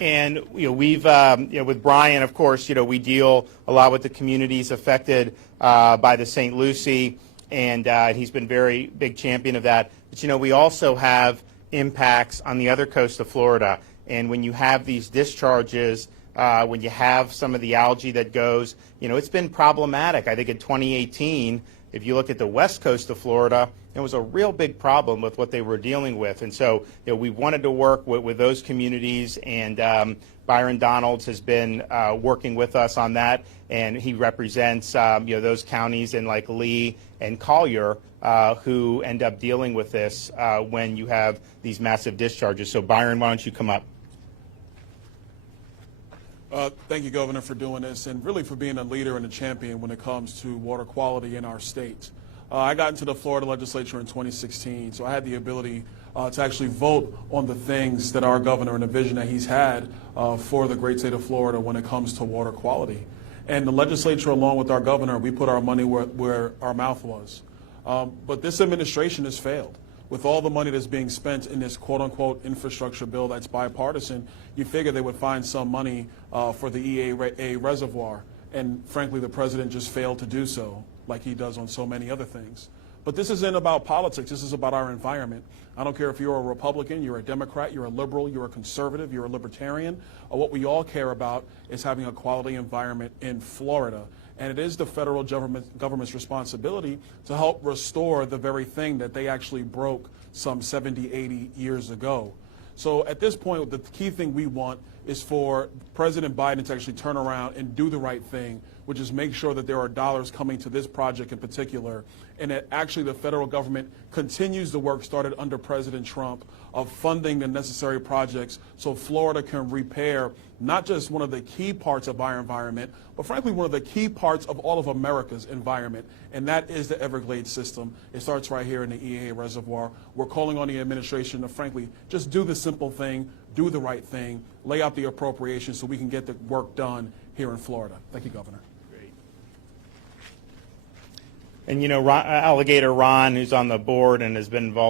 And we've with Brian, of course, we deal a lot with the communities affected by the St. Lucie, and he's been very big champion of that. But we also have impacts on the other coast of Florida, and when you have these discharges, when you have some of the algae that goes, it's been problematic. I think in 2018, if you look at the west coast of Florida, it was a real big problem with what they were dealing with. And so we wanted to work with those communities, and Byron Donalds has been working with us on that, and he represents those counties in like Lee and Collier who end up dealing with this when you have these massive discharges. So Byron, why don't you come up? Thank you, Governor, for doing this and really for being a leader and a champion when it comes to water quality in our state. I got into the Florida legislature in 2016, so I had the ability to actually vote on the things that our governor and the vision that he's had for the great state of Florida when it comes to water quality. And the legislature, along with our governor, we put our money where our mouth was. But this administration has failed. With all the money that's being spent in this quote-unquote infrastructure bill that's bipartisan, you figure they would find some money for the EA reservoir. And frankly, the president just failed to do so, like he does on so many other things. But this isn't about politics. This is about our environment. I don't care if you're a Republican, you're a Democrat, you're a liberal, you're a conservative, you're a libertarian. What we all care about is having a quality environment in Florida. And it is the federal government's responsibility to help restore the very thing that they actually broke some 70, 80 years ago. So at this point, the key thing we want is for President Biden to actually turn around and do the right thing, which is make sure that there are dollars coming to this project in particular, and that actually the federal government continues the work started under President Trump of funding the necessary projects so Florida can repair not just one of the key parts of our environment, but frankly one of the key parts of all of America's environment, and that is the Everglades system. It starts right here in the EA reservoir. We're calling on the administration to frankly just do the simple thing, do the right thing, lay out the appropriations so we can get the work done here in Florida. Thank you, Governor. Great. And Alligator Ron, who's on the board and has been involved